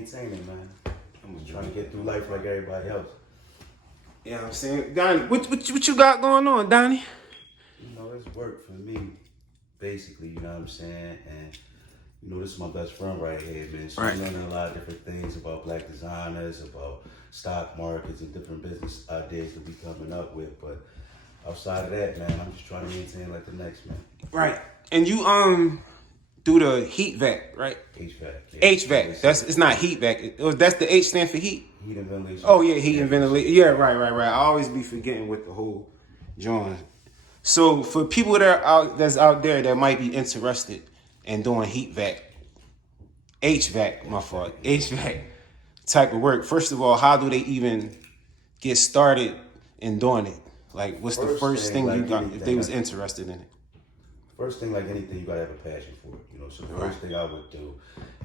maintaining, man. I'm just trying to get through life like everybody else. Yeah, I'm saying, Donnie, what you got going on, Donnie? You know, it's work for me, basically, you know what I'm saying? And, you know, this is my best friend right here, man. So Right. I'm learning a lot of different things about black designers, about stock markets and different business ideas that we coming up with. But outside of that, man, I'm just trying to maintain like the next man. Right. And you do the H-Vac, right? H-Vac. Yeah. H-Vac. It's not Heat-Vac. That's the H stand for heat. Heat and ventilation. Oh yeah, heat and ventilation. Yeah, right. I always be forgetting with the whole joint. So for people that's out there that might be interested in doing H-Vac, H-Vac type of work. First of all, how do they even get started in doing it? Like, what's the first thing you got if they was interested in it? First thing, like anything, you gotta have a passion for it, you know. So the first thing I would do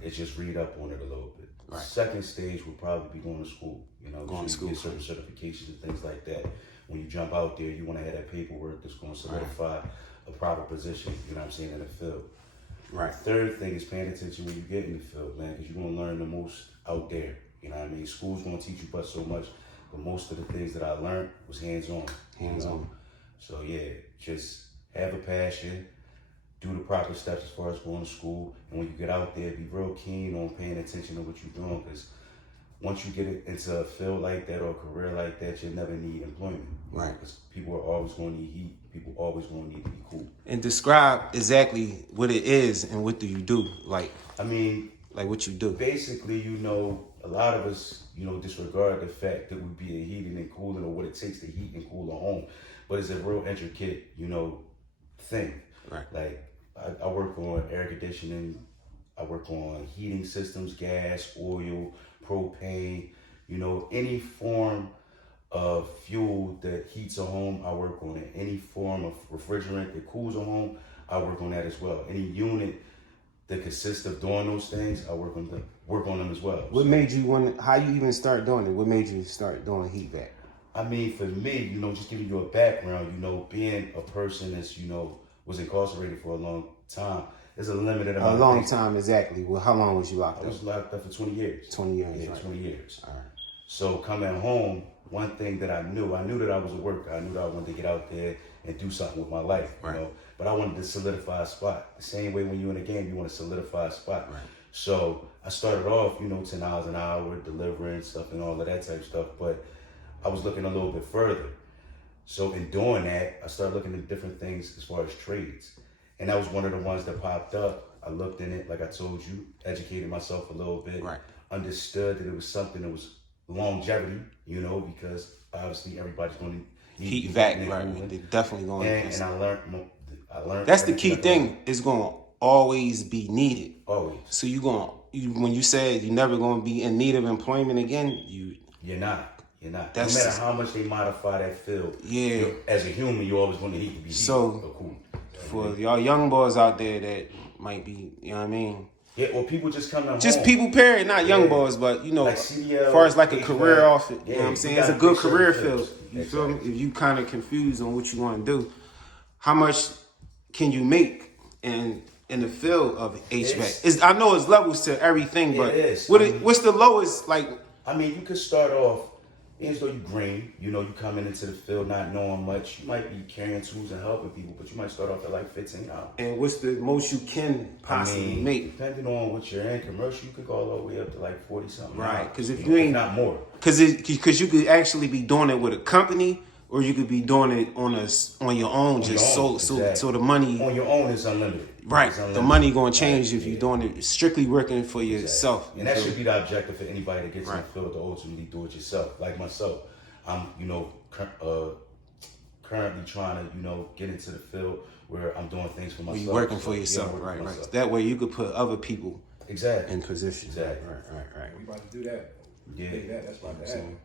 is just read up on it a little bit. Right. Second stage would probably be going to school, you know, going to school, get certain certifications and things like that. When you jump out there, you want to have that paperwork that's going to solidify a proper position, you know what I'm saying, in the field. Right. The third thing is paying attention when you get in the field, man, because you're going to learn the most out there. You know what I mean? School's going to teach you but so much, but most of the things that I learned was hands-on. Hands-on. So yeah, just have a passion. Do the proper steps as far as going to school, and when you get out there, be real keen on paying attention to what you're doing, because once you get into a field like that or a career like that, you'll never need employment. Right. Because people are always going to need heat. People are always going to need to be cool. And describe exactly what it is and what do you do? Like what you do. Basically, you know, a lot of us, you know, disregard the fact that we be a heating and cooling or what it takes to heat and cool a home, but it's a real intricate, you know, thing. Right. Like, I work on air conditioning, I work on heating systems, gas, oil, propane, you know, any form of fuel that heats a home, I work on it. Any form of refrigerant that cools a home, I work on that as well. Any unit that consists of doing those things, I work on them as well. What made you how you even start doing it? What made you start doing H-Vac? I mean, for me, you know, just giving you a background, you know, being a person that's, you know, was incarcerated for a long time. There's a limited amount. A long time, exactly. Well, how long was you locked up? I was locked up for 20 years. 20 years. Yeah, right. 20 years. All right. So coming home, one thing that I knew that I was a worker. I knew that I wanted to get out there and do something with my life, you know. But I wanted to solidify a spot. The same way when you're in a game, you want to solidify a spot. Right. So I started off, you know, $10 an hour, delivering stuff and all of that type of stuff. But I was looking a little bit further. So in doing that, I started looking at different things as far as trades. And that was one of the ones that popped up. I looked in it, like I told you, educated myself a little bit, understood that it was something that was longevity, you know, because obviously everybody's going to need Heat-Vac, right? They're definitely going to. And I learned. That's the key thing. It's going to always be needed. Always. So when you said you're never going to be in need of employment again, you're not. You're not. No matter how much they modify that field, as a human, you're always going to need to be heat or cool. For y'all young boys out there that might be, you know what I mean? Yeah, or people just coming home. Just people, period, not young boys, but, you know, like CDL, as far as like a career off it, you know what I'm saying? It's a good career field. field. You feel me? If you kind of confused on what you want to do, how much can you make in the field of H-Vac? I know it's levels to everything, but what's the lowest, like? I mean, you could start off as though you green, you know, you coming into the field not knowing much. You might be carrying tools and helping people, but you might start off at like $15. And what's the most you can possibly make? Depending on what you're in, commercial, you could go all the way up to like 40-something. Right, because if you ain't not more, because you could actually be doing it with a company, or you could be doing it on your own, so the money on your own is unlimited. Right, the money going to change if you're doing it strictly working for yourself. And that should be the objective for anybody that gets in the field to ultimately do it yourself. Like myself, I'm, you know, currently trying to, you know, get into the field where I'm doing things for myself. You're working for yourself, right. That way you could put other people in position. Exactly. Right. We about to do that. Yeah. That's about to happen.